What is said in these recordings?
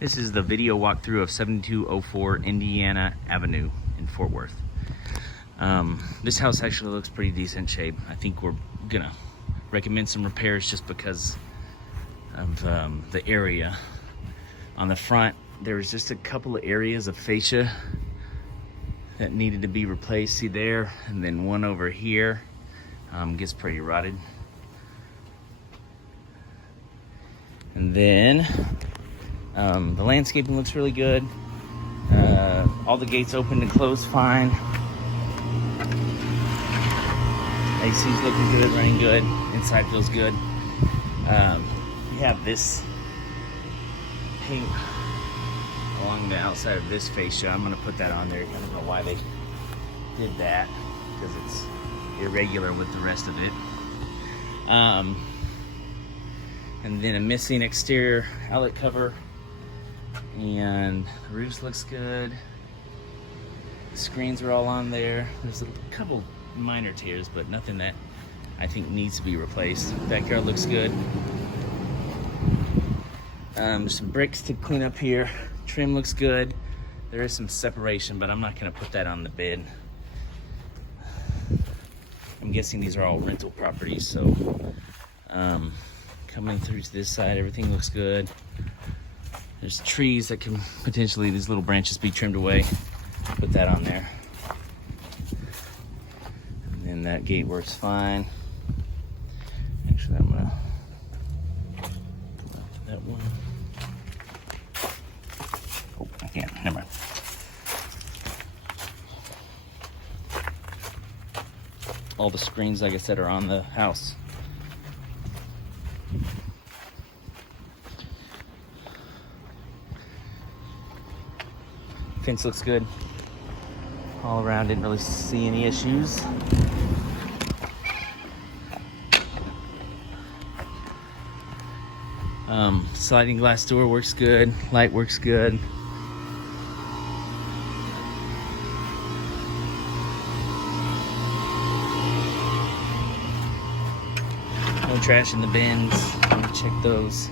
This is the video walkthrough of 7204 Indiana Avenue in Fort Worth. This house actually looks pretty decent shape. I think we're gonna recommend some repairs just because of the area. On the front, there's just a couple of areas of fascia that needed to be replaced. See there, and then one over here gets pretty rotted. And then the landscaping looks really good. All the gates open and closed fine. AC's looking good, running good. Inside feels good. We have this paint along the outside of this fascia. I'm gonna put that on there. I don't know why they did that, because it's irregular with the rest of it. And then a missing exterior outlet cover. And the roof looks good. The screens are all on there. There's a couple minor tears, but nothing that I think needs to be replaced. Backyard looks good. Some bricks to clean up here. Trim looks good. There is some separation, but I'm not gonna put that on the bed. I'm guessing these are all rental properties, so coming through to this side, everything looks good. There's trees that can potentially, these little branches, be trimmed away. Put that on there. And then that gate works fine. Actually, I'm gonna come up to that one. Oh, I can't, never mind. All the screens, like I said, are on the house. Fence looks good all around. Didn't really see any issues. Sliding glass door works good. Light works good. No trash in the bins. I'm gonna check those.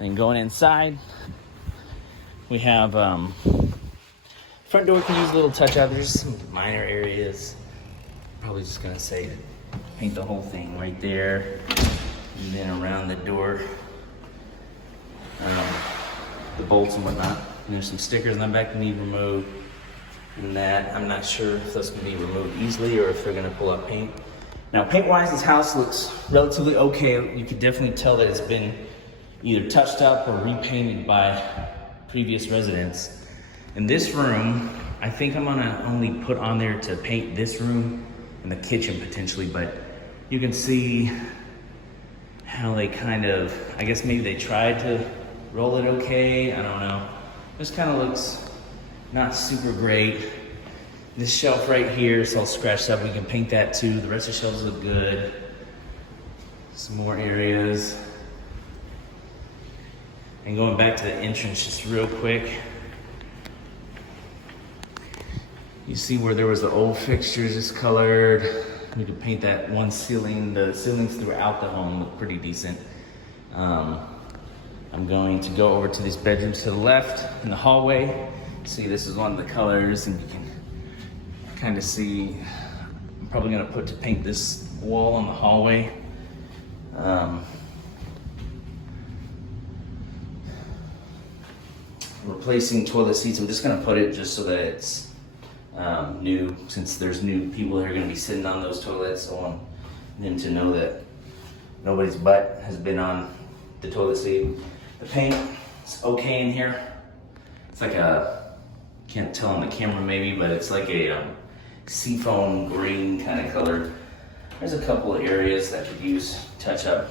Then going inside, we have front door can use a little touch up. There's some minor areas. Probably just gonna say paint the whole thing right there, and then around the door, the bolts and whatnot. And there's some stickers in the back that need removed. And that I'm not sure if those can be removed easily or if they're gonna pull up paint. Now, paint-wise, this house looks relatively okay. You could definitely tell that it's been either touched up or repainted by previous residents. In this room, I think I'm gonna only put on there to paint this room and the kitchen potentially, but you can see how they kind of, I guess maybe they tried to roll it okay, I don't know. This kind of looks not super great. This shelf right here is all scratched up. We can paint that too. The rest of the shelves look good. Some more areas. And going back to the entrance just real quick. You see where there was the old fixtures just colored. We could paint that one ceiling. The ceilings throughout the home look pretty decent. I'm going to go over to these bedrooms to the left in the hallway. See, this is one of the colors, and you can kind of see, I'm probably gonna put to paint this wall in the hallway. Replacing toilet seats, I'm just gonna put it just so that it's new, since there's new people that are gonna be sitting on those toilets. I want them to know that nobody's butt has been on the toilet seat. The paint is okay in here. It's like a, can't tell on the camera maybe, but it's like a seafoam green kind of color. There's a couple of areas that could use touch up.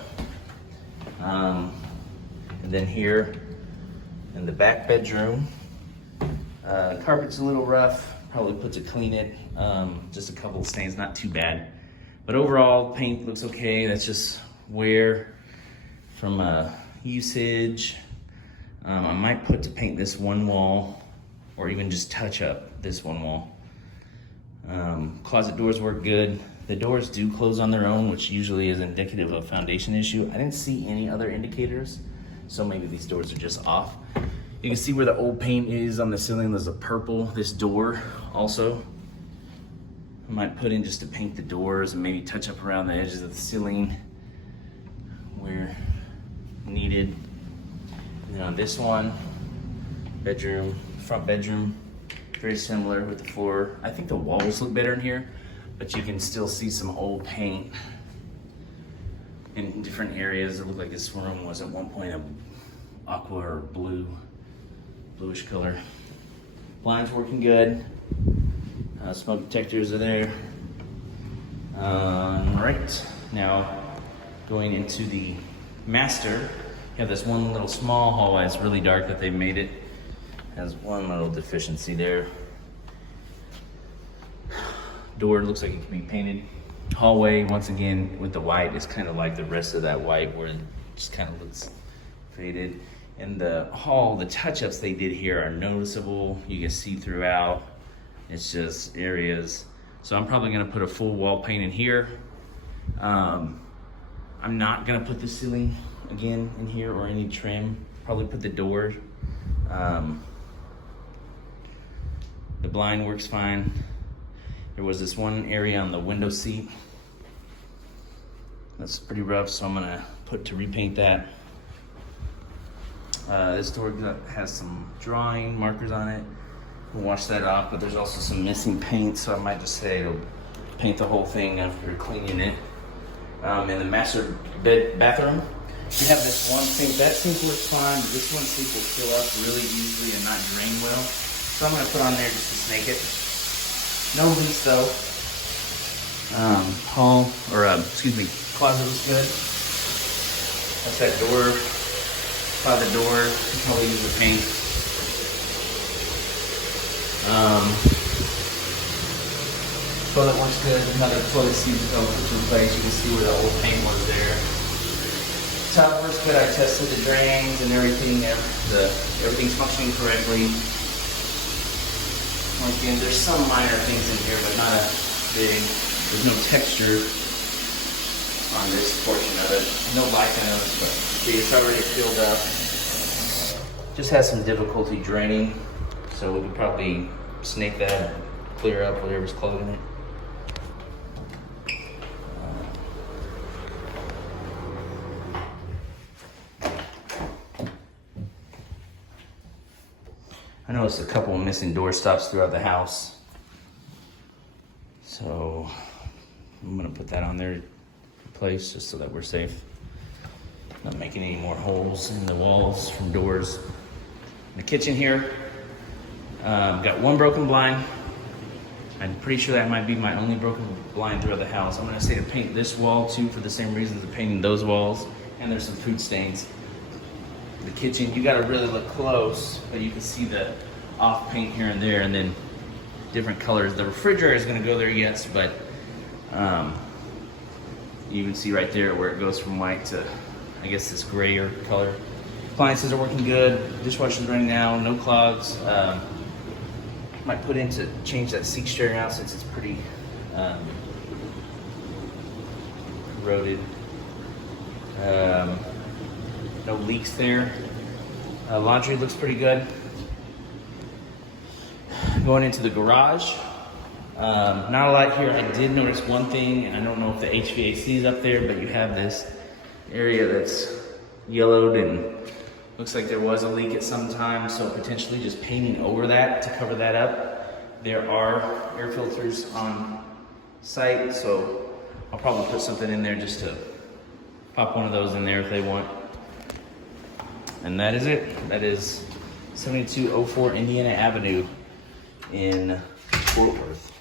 And then here in the back bedroom, carpet's a little rough, probably put to clean it. Just a couple of stains, not too bad. But overall, paint looks okay. That's just wear from usage. I might put to paint this one wall, or even just touch up this one wall. Closet doors work good. The doors do close on their own, which usually is indicative of a foundation issue. I didn't see any other indicators, So maybe these doors are just off. You can see where the old paint is on the ceiling. There's a purple, this door also. I might put in just to paint the doors and maybe touch up around the edges of the ceiling where needed. And then on this one, bedroom, front bedroom, very similar with the floor. I think the walls look better in here, but you can still see some old paint in different areas. It looked like this room was at one point a aqua or bluish color. Blinds working good. Smoke detectors are there. Right, now going into the master, you have this one little small hallway. It's really dark that they made it. Has one little deficiency there. Door looks like it can be painted. Hallway, once again, with the white, is kind of like the rest of that white where it just kind of looks faded. And the hall, the touch-ups they did here are noticeable. You can see throughout. It's just areas. So I'm probably gonna put a full wall paint in here. I'm not gonna put the ceiling again in here or any trim. Probably put the door. The blind works fine. There was this one area on the window seat that's pretty rough, so I'm gonna put to repaint that. This door has some drawing markers on it. We'll wash that off, but there's also some missing paint, so I might just say it'll paint the whole thing after cleaning it. In the master bathroom, you have this one sink. That sink works fine, but this one sink will fill up really easily and not drain well. So I'm gonna put on there just to snake it. No leaks though. Closet looks good. That's that door. By the door, you can probably use the paint. Toilet works good. Another toilet seat fell into place. You can see where the old paint was there. Top works good. I tested the drains and everything. Everything's functioning correctly. Once again, there's some minor things in here, but not a big. There's no texture on this portion of it. No light in it, but see, it's already filled up. Just has some difficulty draining, so we could probably snake that, clear up whatever's clogging it. I noticed a couple of missing door stops throughout the house, so I'm gonna put that on there in place just so that we're safe. Not making any more holes in the walls from doors. In the kitchen here, got one broken blind. I'm pretty sure that might be my only broken blind throughout the house. I'm gonna say to paint this wall too for the same reasons of painting those walls. And there's some food stains. The kitchen, you gotta really look close, but you can see the off paint here and there, and then different colors. The refrigerator is gonna go there, yes, but you can see right there where it goes from white to, I guess, this grayer color. Appliances are working good. Dishwasher's running now, no clogs. Might put in to change that seat steering out since it's pretty corroded. No leaks there. Laundry looks pretty good. Going into the garage, not a lot here. I did notice one thing, and I don't know if the HVAC is up there, but you have this area that's yellowed and looks like there was a leak at some time, so potentially just painting over that to cover that up. There are air filters on site, so I'll probably put something in there just to pop one of those in there if they want. And that is it. That is 7204 Indiana Avenue in Fort Worth.